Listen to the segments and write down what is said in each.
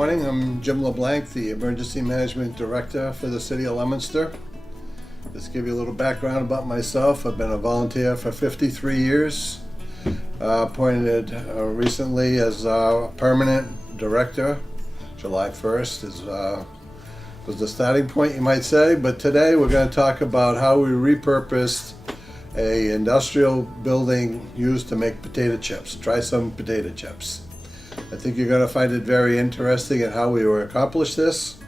morning. I'm Jim LeBlanc, the Emergency Management Director for the City of Leominster. Just to give you a little background about myself. I've been a volunteer for 53 years. Appointed recently as permanent director. July 1st was the starting point, you might say. But today we're going to talk about how we repurposed a industrial building used to make potato chips. Try some potato chips. I think you're going to find it very interesting at how we were accomplished this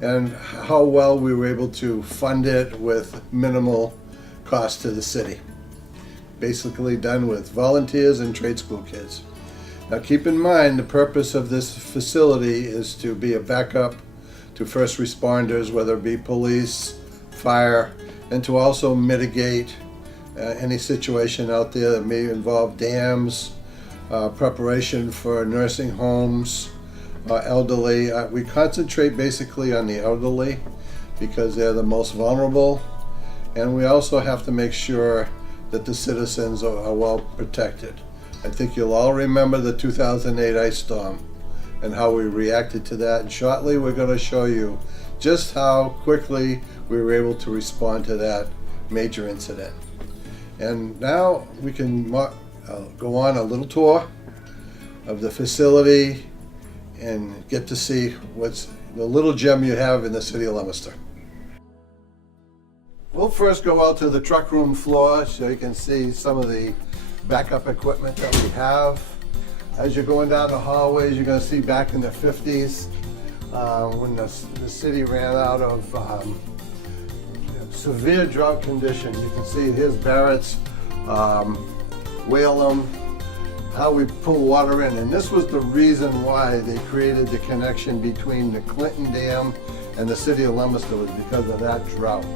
and how well we were able to fund it with minimal cost to the city. Basically done with volunteers and trade school kids. Now keep in mind the purpose of this facility is to be a backup to first responders, whether it be police, fire, and to also mitigate any situation out there that may involve dams, preparation for nursing homes, elderly. We concentrate basically on the elderly because they're the most vulnerable, and we also have to make sure that the citizens are well protected. I think you'll all remember the 2008 ice storm and how we reacted to that, and shortly we're going to show you just how quickly we were able to respond to that major incident. And now we can go on a little tour of the facility and get to see what's the little gem you have in the city of Leominster. We'll first go out to the truck room floor so you can see some of the backup equipment that we have. As you're going down the hallways, you're going to see back in the 50s when the city ran out of severe drought condition. You can see here's Barrett's, Whalum, how we pull water in. And this was the reason why they created the connection between the Clinton Dam and the city of Leominster, was because of that drought.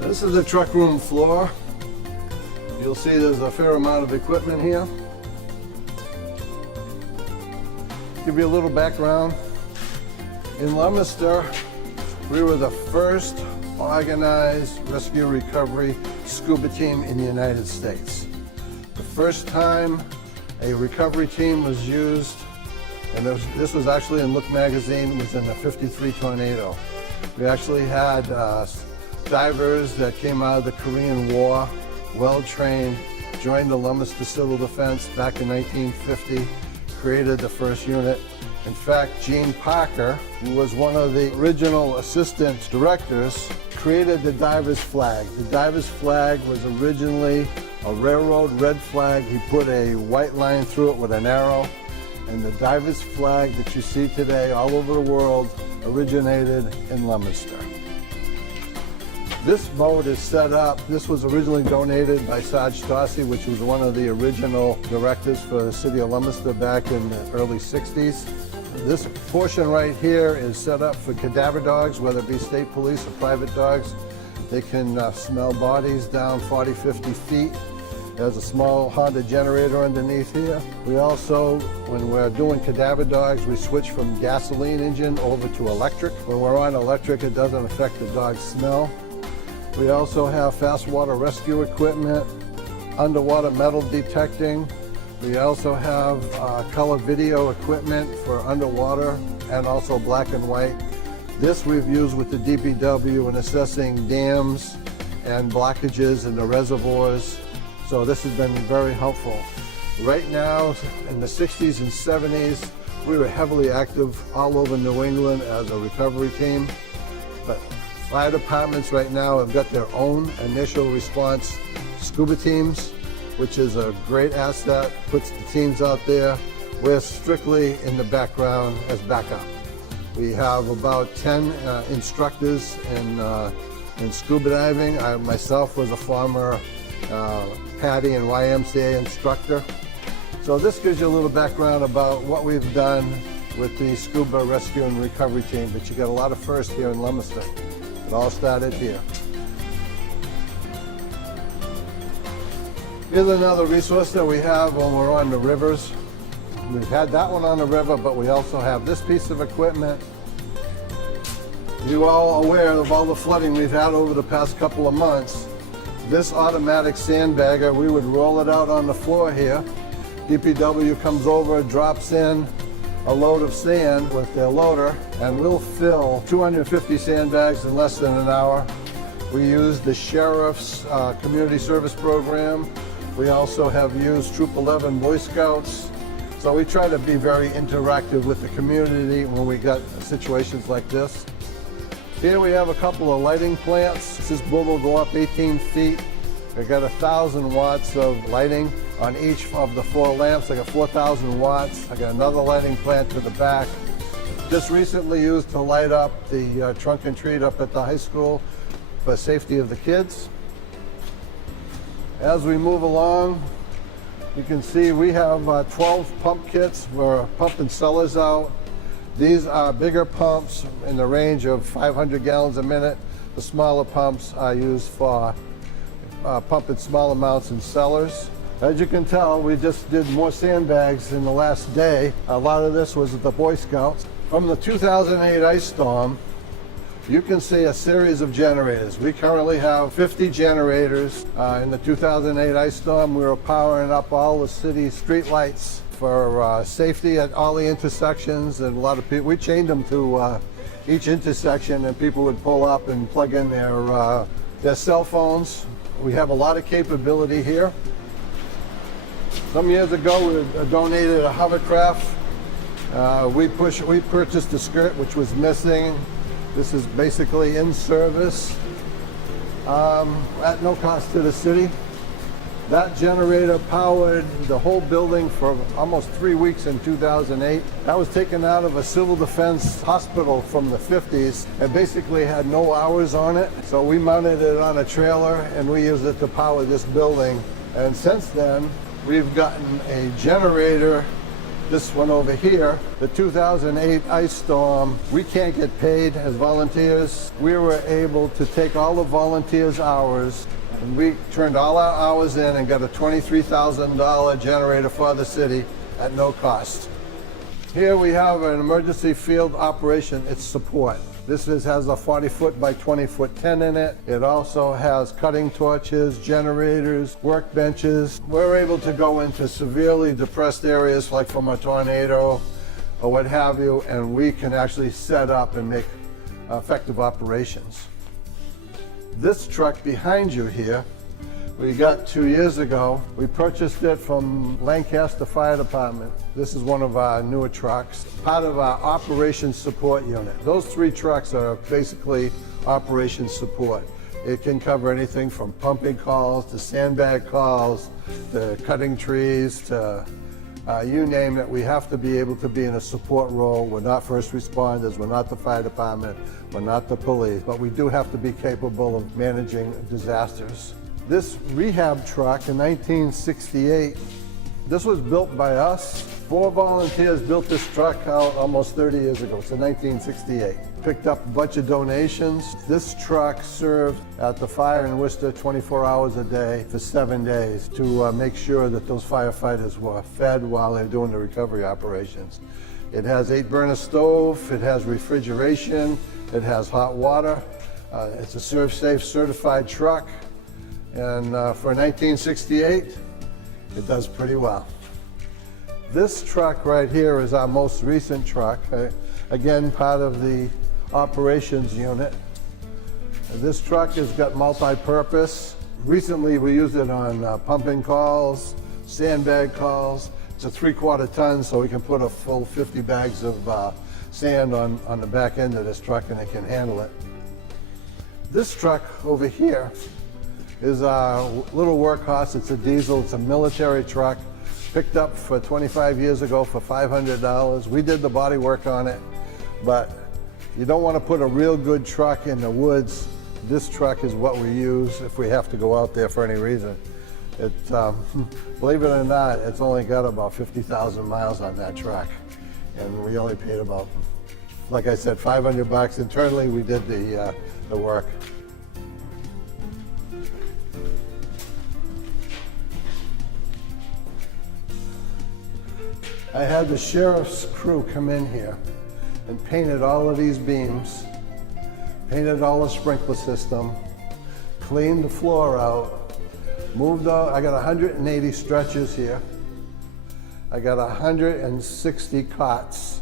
This is the truck room floor. You'll see there's a fair amount of equipment here. Give you a little background. In Leominster, we were the first organized rescue recovery scuba team in the United States. The first time a recovery team was used, and this was actually in Look magazine, was in the '53 tornado. We actually had divers that came out of the Korean War, well-trained, joined the Leominster Civil Defense back in 1950, created the first unit. In fact, Gene Parker, who was one of the original assistant directors, created the diver's flag. The diver's flag was originally a railroad red flag. He put a white line through it with an arrow. And the diver's flag that you see today all over the world originated in Leominster. This boat is set up, this was originally donated by Sarge Tossi, which was one of the original directors for the city of Leominster back in the early 60s. This portion right here is set up for cadaver dogs, whether it be state police or private dogs. They can smell bodies down 40, 50 feet. There's a small Honda generator underneath here. We also, when we're doing cadaver dogs, we switch from gasoline engine over to electric. When we're on electric, it doesn't affect the dog's smell. We also have fast water rescue equipment, underwater metal detecting. We also have color video equipment for underwater and also black and white. This we've used with the DPW in assessing dams and blockages in the reservoirs. So this has been very helpful. Right now, in the 60s and 70s, we were heavily active all over New England as a recovery team. But fire departments right now have got their own initial response scuba teams, which is a great asset, puts the teams out there. We're strictly in the background as backup. We have about 10 instructors in scuba diving. I myself was a former PADI and YMCA instructor. So this gives you a little background about what we've done with the scuba rescue and recovery team, but you got a lot of firsts here in Leominster. It all started here. Here's another resource that we have when we're on the rivers. We've had that one on the river, but we also have this piece of equipment. You all aware of all the flooding we've had over the past couple of months. This automatic sandbagger, we would roll it out on the floor here, DPW comes over, drops in a load of sand with their loader, and we'll fill 250 sandbags in less than an hour. We use the Sheriff's Community Service Program. We also have used Troop 11 Boy Scouts. So we try to be very interactive with the community when we got situations like this. Here we have a couple of lighting plants. This bulb will go up 18 feet. We got 1,000 watts of lighting on each of the 4 lamps. I got 4,000 watts. I got another lighting plant to the back. Just recently used to light up the trunk and treat up at the high school for safety of the kids. As we move along, you can see we have 12 pump kits. We're pumping cellars out. These are bigger pumps in the range of 500 gallons a minute. The smaller pumps are used for pumping small amounts in cellars. As you can tell, we just did more sandbags in the last day. A lot of this was at the Boy Scouts. From the 2008 ice storm, you can see a series of generators. We currently have 50 generators. In the 2008 ice storm, we were powering up all the city street lights for safety at all the intersections, and a lot of people, we chained them to each intersection, and people would pull up and plug in their cell phones. We have a lot of capability here. Some years ago, we donated a hovercraft. We purchased a skirt which was missing. This is basically in service at no cost to the city. That generator powered the whole building for almost 3 weeks in 2008. That was taken out of a civil defense hospital from the 50s and basically had no hours on it. So we mounted it on a trailer and we used it to power this building. And since then, we've gotten a generator. This one over here, the 2008 ice storm, we can't get paid as volunteers. We were able to take all the volunteers' hours, and we turned all our hours in and got a $23,000 generator for the city at no cost. Here we have an emergency field operation, it's support. This has a 40-foot by 20-foot tent in it. It also has cutting torches, generators, workbenches. We're able to go into severely depressed areas like from a tornado or what have you, and we can actually set up and make effective operations. This truck behind you here, we got 2 years ago. We purchased it from Lancaster Fire Department. This is one of our newer trucks, part of our operations support unit. Those 3 trucks are basically operations support. It can cover anything from pumping calls to sandbag calls to cutting trees to you name it. We have to be able to be in a support role. We're not first responders, we're not the fire department, we're not the police, but we do have to be capable of managing disasters. This rehab truck in 1968, this was built by us. 4 volunteers built this truck out almost 30 years ago, so 1968. Picked up a bunch of donations. This truck served at the fire in Worcester 24 hours a day for 7 days to make sure that those firefighters were fed while they're doing the recovery operations. It has 8-burner stove, it has refrigeration, it has hot water. It's a ServSafe certified truck. And for 1968, it does pretty well. This truck right here is our most recent truck. Again, part of the operations unit. This truck has got multi-purpose. Recently, we used it on pumping calls, sandbag calls. It's a 3/4 ton, so we can put a full 50 bags of sand on the back end of this truck, and it can handle it. This truck over here is a little workhorse. It's a diesel, it's a military truck, picked up for 25 years ago for $500. We did the body work on it, but you don't want to put a real good truck in the woods. This truck is what we use if we have to go out there for any reason. Believe it or not, it's only got about 50,000 miles on that truck, and we only paid about, like I said, $500. Internally, we did the work. I had the sheriff's crew come in here and painted all of these beams, painted all the sprinkler system, cleaned the floor out, moved out. I got 180 stretchers here. I got 160 cots.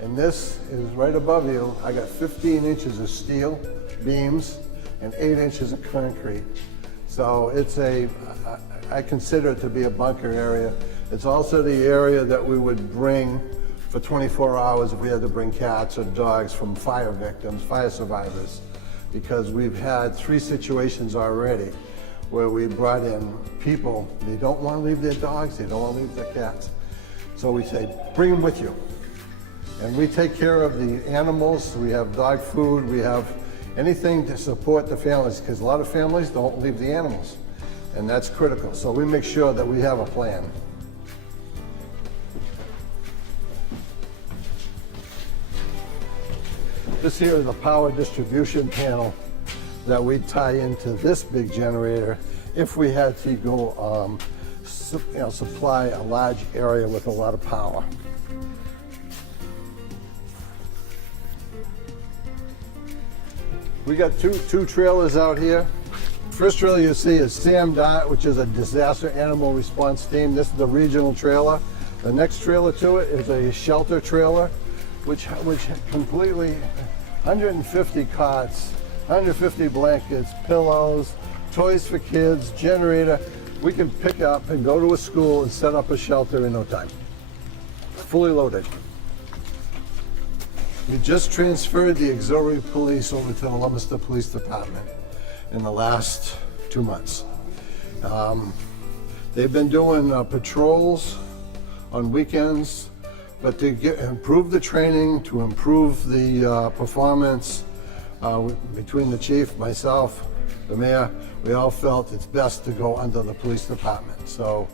And this is right above you. I got 15 inches of steel beams and 8 inches of concrete. So it's I consider it to be a bunker area. It's also the area that we would bring for 24 hours if we had to bring cats or dogs from fire victims, fire survivors, because we've had 3 situations already where we brought in people, they don't want to leave their dogs, they don't want to leave their cats. So we say, bring them with you. And we take care of the animals, we have dog food, we have anything to support the families, because a lot of families don't leave the animals, and that's critical. So we make sure that we have a plan. This here is a power distribution panel that we tie into this big generator if we had to go supply a large area with a lot of power. We got two trailers out here. First trailer you see is SAMDOT, which is a disaster animal response team. This is the regional trailer. The next trailer to it is a shelter trailer, which completely 150 cots, 150 blankets, pillows, toys for kids, generator. We can pick up and go to a school and set up a shelter in no time. Fully loaded. We just transferred the auxiliary police over to the Leominster Police Department in the last 2 months. They've been doing patrols on weekends, but to improve the training, to improve the performance, between the chief, myself, the mayor, we all felt it's best to go under the police department. So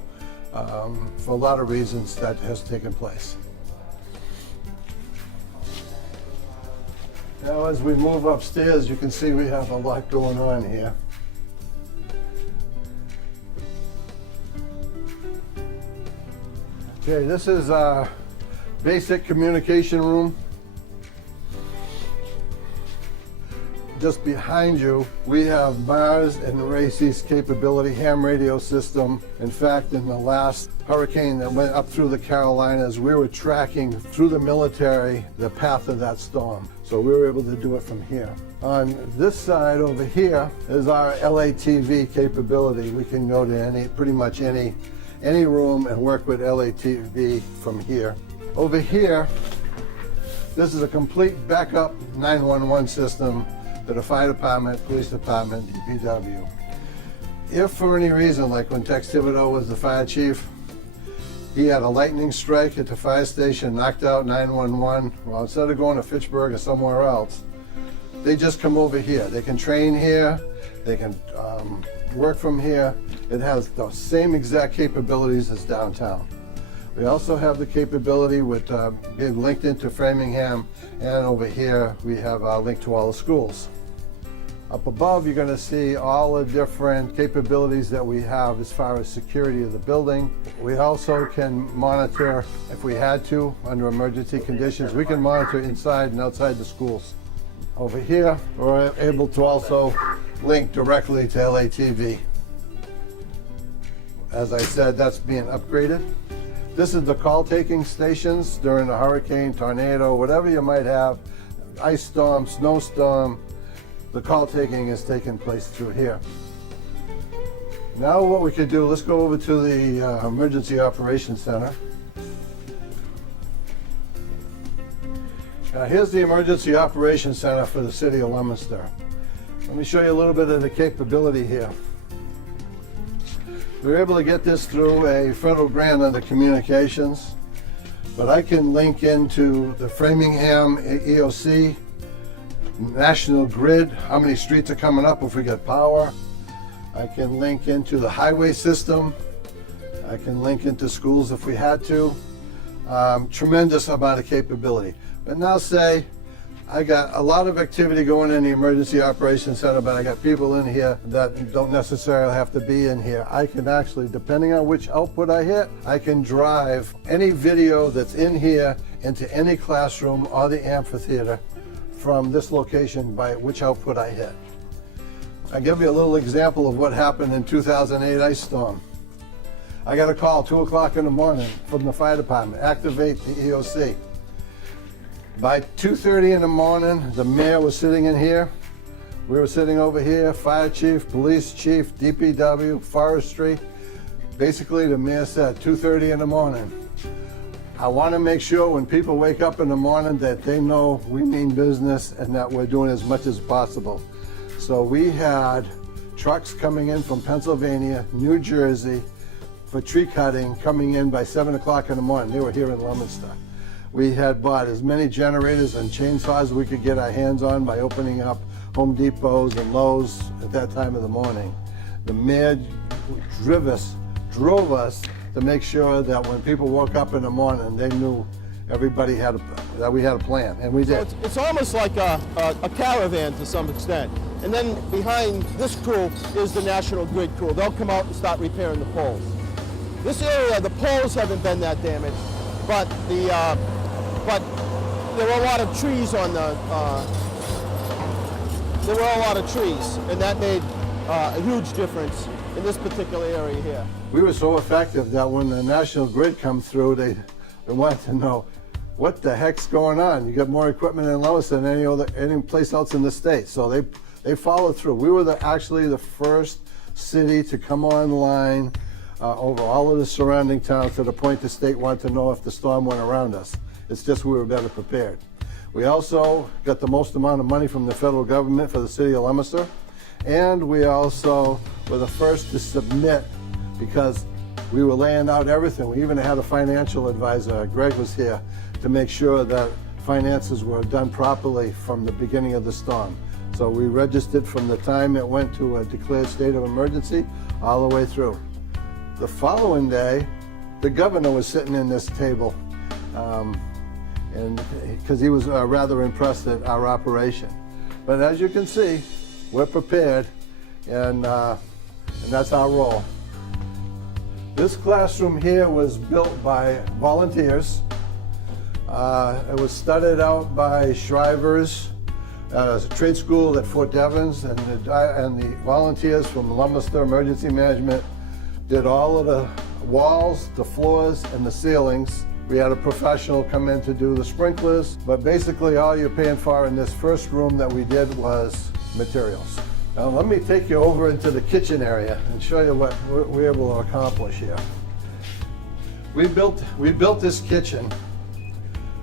for a lot of reasons that has taken place. Now as we move upstairs, you can see we have a lot going on here. Okay, this is our basic communication room. Just behind you, we have Mars and Racy's capability ham radio system. In fact, in the last hurricane that went up through the Carolinas, we were tracking through the military the path of that storm. So we were able to do it from here. On this side over here is our LATV capability. We can go to pretty much any room and work with LATV from here. Over here, this is a complete backup 911 system to the fire department, police department, DPW. If for any reason, like when Tex Thibodeau was the fire chief, he had a lightning strike at the fire station, knocked out 911, well, instead of going to Fitchburg or somewhere else, they just come over here. They can train here, they can work from here. It has the same exact capabilities as downtown. We also have the capability with being linked into Framingham, and over here we have a link to all the schools. Up above, you're going to see all the different capabilities that we have as far as security of the building. We also can monitor, if we had to, under emergency conditions, we can monitor inside and outside the schools. Over here, we're able to also link directly to LATV. As I said, that's being upgraded. This is the call-taking stations during a hurricane, tornado, whatever you might have, ice storm, snowstorm. The call taking is taking place through here. Now what we could do, let's go over to the Emergency Operations Center. Here's the Emergency Operations Center for the City of Leominster. Let me show you a little bit of the capability here. We were able to get this through a federal grant under communications, but I can link into the Framingham EOC, National Grid, how many streets are coming up if we get power. I can link into the highway system. I can link into schools if we had to. Tremendous amount of capability. But now say, I got a lot of activity going in the Emergency Operations Center, but I got people in here that don't necessarily have to be in here. I can actually, depending on which output I hit, I can drive any video that's in here into any classroom or the amphitheater from this location by which output I hit. I'll give you a little example of what happened in 2008 ice storm. I got a call 2 o'clock in the morning from the fire department, activate the EOC. By 2:30 in the morning, the mayor was sitting in here. We were sitting over here, fire chief, police chief, DPW, forestry. Basically, the mayor said 2:30 in the morning. I want to make sure when people wake up in the morning that they know we mean business and that we're doing as much as possible. So we had trucks coming in from Pennsylvania, New Jersey, for tree cutting coming in by 7 o'clock in the morning. They were here in Leominster. We had bought as many generators and chainsaws as we could get our hands on by opening up Home Depots and Lowe's at that time of the morning. The mayor drove us to make sure that when people woke up in the morning, they knew everybody that we had a plan, and we did. So it's almost like a caravan to some extent. And then behind this crew is the National Grid crew. They'll come out and start repairing the poles. This area, the poles haven't been that damaged, but but there were a lot of trees on the. There were a lot of trees, and that made a huge difference in this particular area here. We were so effective that when the National Grid come through, they wanted to know what the heck's going on. You got more equipment in Leominster than any place else in the state. So they followed through. We were actually the first city to come online over all of the surrounding towns to the point the state wanted to know if the storm went around us. It's just we were better prepared. We also got the most amount of money from the federal government for the city of Leominster. And we also were the first to submit because we were laying out everything. We even had a financial advisor, Greg was here, to make sure that finances were done properly from the beginning of the storm. So we registered from the time it went to a declared state of emergency all the way through. The following day, the governor was sitting in this table, and because he was rather impressed at our operation. But as you can see, we're prepared, and that's our role. This classroom here was built by volunteers. It was started out by Shrivers, a trade school at Fort Devens, and the volunteers from Leominster Emergency Management did all of the walls, the floors, and the ceilings. We had a professional come in to do the sprinklers, but basically all you're paying for in this first room that we did was materials. Now let me take you over into the kitchen area and show you what we're able to accomplish here. We built this kitchen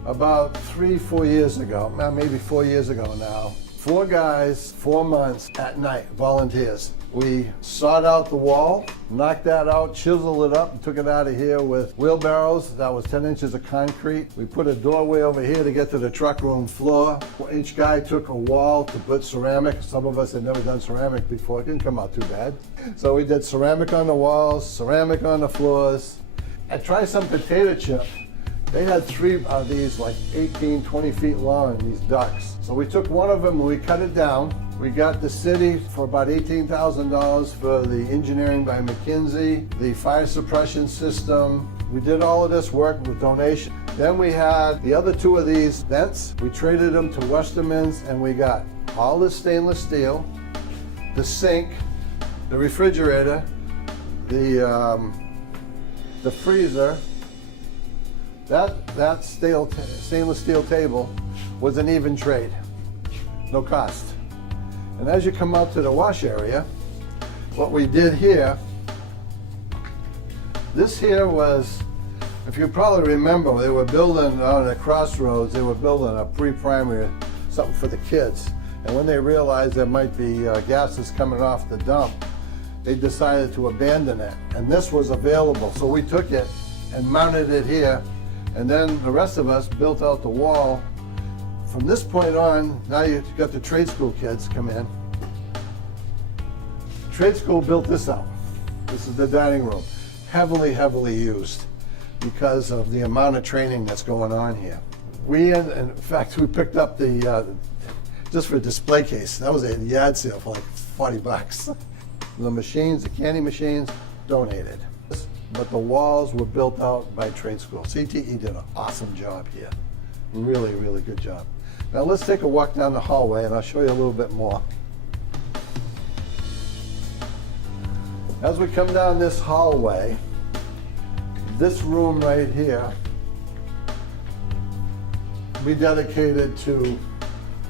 about 3-4 years ago, maybe 4 years ago now. 4 guys, 4 months at night, volunteers. We sawed out the wall, knocked that out, chiseled it up, and took it out of here with wheelbarrows. That was 10 inches of concrete. We put a doorway over here to get to the truck room floor. Each guy took a wall to put ceramic. Some of us had never done ceramic before. It didn't come out too bad. So we did ceramic on the walls, ceramic on the floors. I tried some potato chip. They had 3 of these, like 18, 20 feet long, these ducts. So we took one of them and we cut it down. We got the city for about $18,000 for the engineering by McKinsey, the fire suppression system. We did all of this work with donation. Then we had the other 2 of these vents. We traded them to Westerman's and we got all the stainless steel, the sink, the refrigerator, the freezer. That stainless steel table was an even trade, no cost. And as you come out to the wash area, what we did here, this here was, if you probably remember, they were building on the crossroads, they were building a pre-primary, something for the kids. And when they realized there might be gases coming off the dump, they decided to abandon it. And this was available, so we took it and mounted it here. And then the rest of us built out the wall. From this point on, now you've got the trade school kids come in. Trade school built this out. This is the dining room. Heavily, heavily used because of the amount of training that's going on here. In fact, we picked up the, just for a display case, that was a yard sale for like 40 bucks. The machines, the candy machines, donated. But the walls were built out by trade school. CTE did an awesome job here. Really, really good job. Now let's take a walk down the hallway and I'll show you a little bit more. As we come down this hallway, This room right here, we dedicated to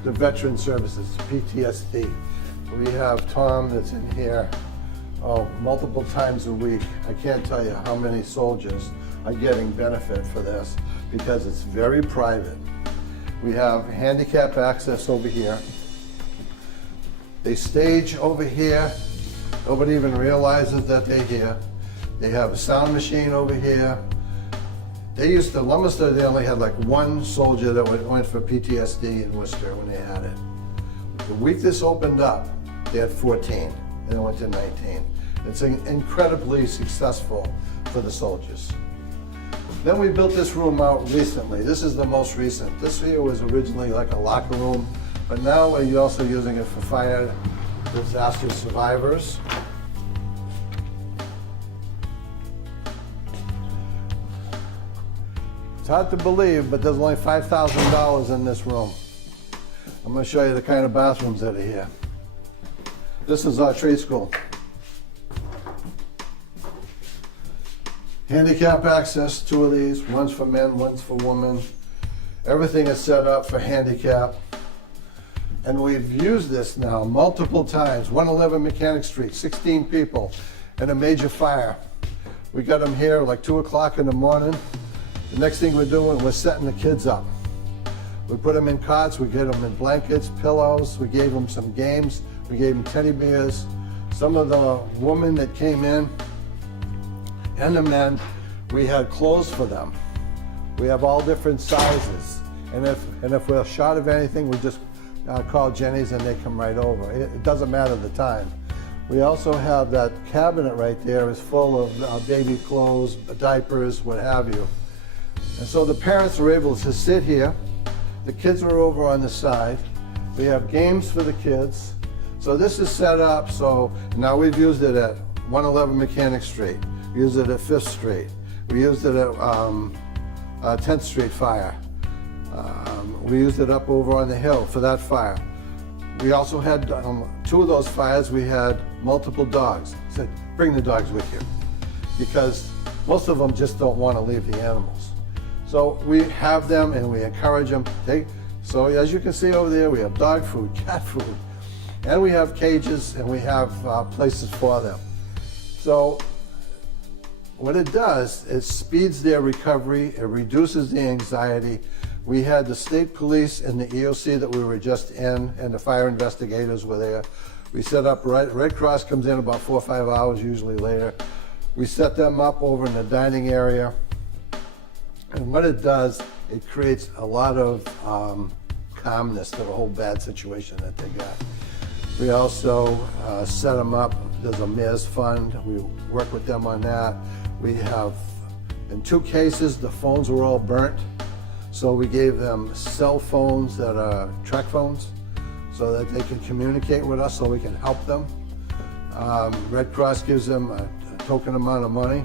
the veteran services, PTSD. We have Tom that's in here multiple times a week. I can't tell you how many soldiers are getting benefit for this because it's very private. We have handicap access over here. They stage over here. Nobody even realizes that they're here. They have a sound machine over here. They used to, Leominster, they only had like one soldier that went for PTSD in Worcester when they had it. The week this opened up, they had 14, and it went to 19. It's incredibly successful for the soldiers. Then we built this room out recently. This is the most recent. This here was originally like a locker room, but now we're also using it for fire disaster survivors. It's hard to believe, but there's only $5,000 in this room. I'm going to show you the kind of bathrooms that are here. This is our trade school. Handicap access, 2 of these. One's for men, one's for women. Everything is set up for handicap. And we've used this now multiple times. 111 Mechanic Street, 16 people in a major fire. We got them here like 2 o'clock in the morning. The next thing we're doing, we're setting the kids up. We put them in cots, we get them in blankets, pillows, we gave them some games, we gave them teddy bears. Some of the women that came in and the men, we had clothes for them. We have all different sizes. And if we're short of anything, we just call Jenny's and they come right over. It doesn't matter the time. We also have that cabinet right there is full of baby clothes, diapers, what have you. And so the parents are able to sit here. The kids are over on the side. We have games for the kids. So this is set up, so now we've used it at 111 Mechanic Street. We used it at 5th Street. We used it at 10th Street fire. We used it up over on the hill for that fire. We also had 2 of those fires, we had multiple dogs. I said, bring the dogs with you, because most of them just don't want to leave the animals. So we have them and we encourage them. So as you can see over there, we have dog food, cat food, and we have cages and we have places for them. So what it does, it speeds their recovery, it reduces the anxiety. We had the state police and the EOC that we were just in, and the fire investigators were there. We set up, Red Cross comes in about 4 or 5 hours, usually later. We set them up over in the dining area. And what it does, it creates a lot of calmness to the whole bad situation that they got. We also set them up, there's a mayor's fund, we work with them on that. We have, in 2 cases, the phones were all burnt. So we gave them cell phones that are track phones so that they can communicate with us so we can help them. Red Cross gives them a token amount of money.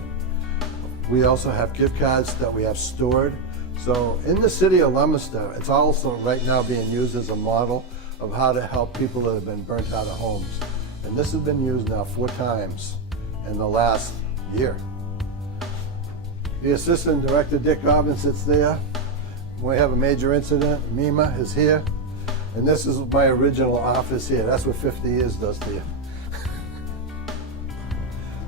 We also have gift cards that we have stored. So in the city of Leominster, it's also right now being used as a model of how to help people that have been burnt out of homes. And this has been used now 4 times in the last year. The Assistant Director, Dick Robbins, sits there. When we have a major incident, Mima is here. And this is my original office here. That's what 50 years does to you.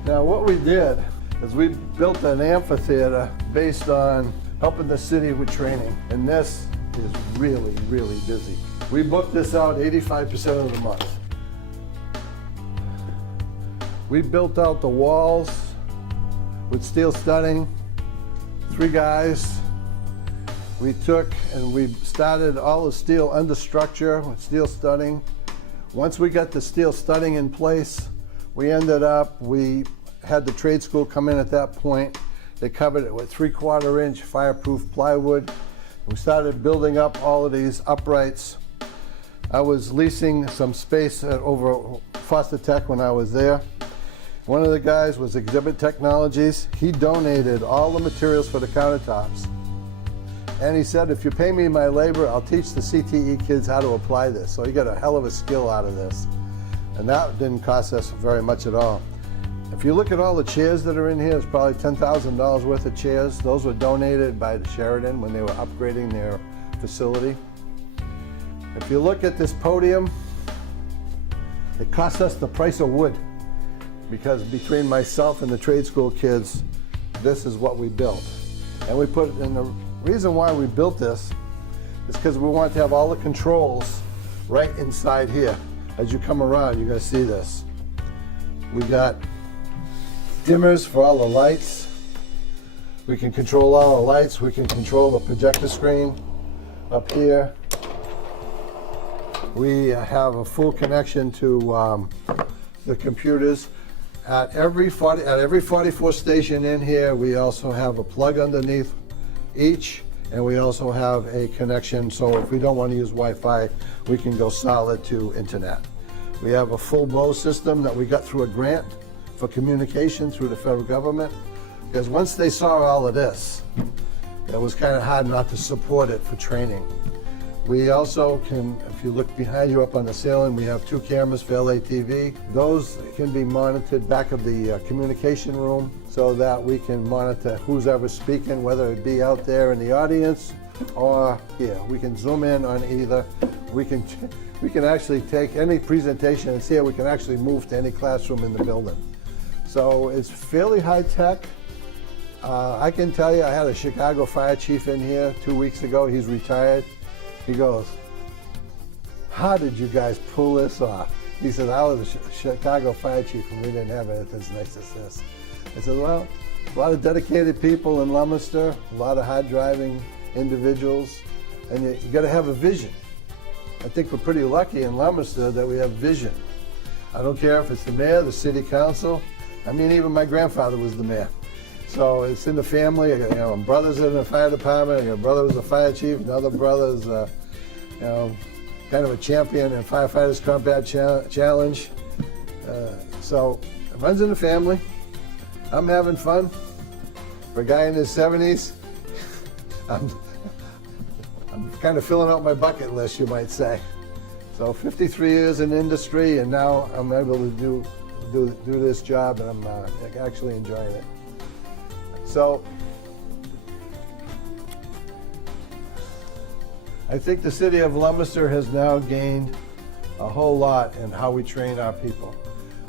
Now what we did is we built an amphitheater based on helping the city with training. And this is really, really busy. We booked this out 85% of the month. We built out the walls with steel studding, 3 guys. We took and we started all the steel understructure with steel studding. Once we got the steel studding in place, we had the trade school come in at that point. They covered it with 3/4 inch fireproof plywood. We started building up all of these uprights. I was leasing some space over Foster Tech when I was there. One of the guys was Exhibit Technologies. He donated all the materials for the countertops. And he said, if you pay me my labor, I'll teach the CTE kids how to apply this. So he got a hell of a skill out of this. And that didn't cost us very much at all. If you look at all the chairs that are in here, it's probably $10,000 worth of chairs. Those were donated by the Sheridan when they were upgrading their facility. If you look at this podium, it cost us the price of wood, because between myself and the trade school kids, this is what we built. And we put, and the reason why we built this is because we want to have all the controls right inside here. As you come around, you're gonna see this. We got dimmers for all the lights. We can control all the lights. We can control the projector screen up here. We have a full connection to the computers. At every 44 station in here, we also have a plug underneath each, and we also have a connection, so if we don't want to use Wi-Fi, we can go solid to internet. We have a full bow system that we got through a grant for communication through the federal government, because once they saw all of this, it was kind of hard not to support it for training. We also can, if you look behind you up on the ceiling, we have 2 cameras for LATV. Those can be monitored back of the communication room so that we can monitor who's ever speaking, whether it be out there in the audience or here. We can zoom in on either. We can actually take any presentation and see it. We can actually move to any classroom in the building. So it's fairly high tech. I can tell you, I had a Chicago fire chief in here 2 weeks ago. He's retired. He goes, "How did you guys pull this off?" He said, "I was a Chicago fire chief and we didn't have anything as nice as this." I said, "Well, a lot of dedicated people in Leominster, a lot of hard driving individuals, and you got to have a vision." I think we're pretty lucky in Leominster that we have vision. I don't care if it's the mayor, the city council. I mean, even my grandfather was the mayor. So it's in the family. I got, brothers in the fire department. I got a brother who's a fire chief. Another brother's, kind of a champion in Firefighters Combat Challenge. So it runs in the family. I'm having fun. For a guy in his 70s, I'm kind of filling out my bucket list, you might say. So 53 years in industry, and now I'm able to do this job, and I'm actually enjoying it. So I think the city of Leominster has now gained a whole lot in how we train our people.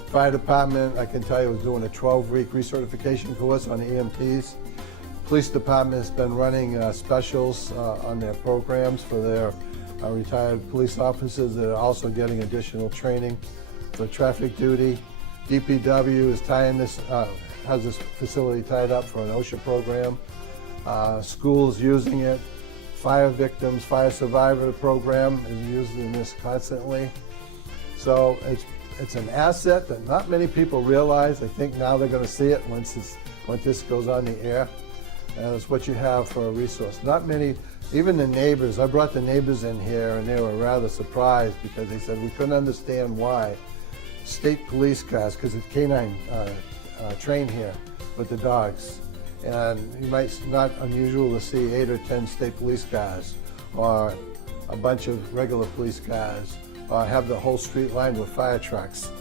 Fire department, I can tell you, was doing a 12-week recertification course on EMTs. Police department has been running specials on their programs for their retired police officers that are also getting additional training for traffic duty. DPW is tying this, has this facility tied up for an OSHA program. Schools using it. Fire victims, fire survivor program is using this constantly. So it's an asset that not many people realize. I think now they're going to see it once this goes on the air. And it's what you have for a resource. Not many, even the neighbors, I brought the neighbors in here and they were rather surprised because they said we couldn't understand why state police cars, because it's canine train here with the dogs. And you might, not unusual to see 8 or 10 state police cars or a bunch of regular police cars or have the whole street lined with fire trucks.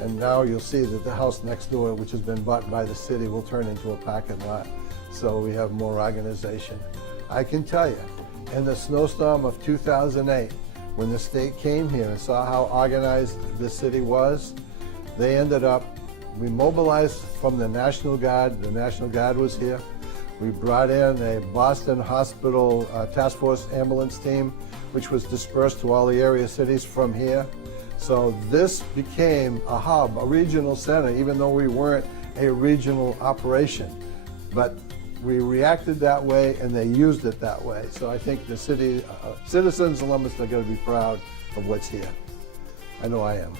And now you'll see that the house next door, which has been bought by the city, will turn into a parking lot. So we have more organization. I can tell you, in the snowstorm of 2008, when the state came here and saw how organized the city was, they ended up, we mobilized from the National Guard. The National Guard was here. We brought in a Boston Hospital Task Force ambulance team, which was dispersed to all the area cities from here. So this became a hub, a regional center, even though we weren't a regional operation. But we reacted that way and they used it that way. So I think the city, citizens of Leominster are going to be proud of what's here. I know I am.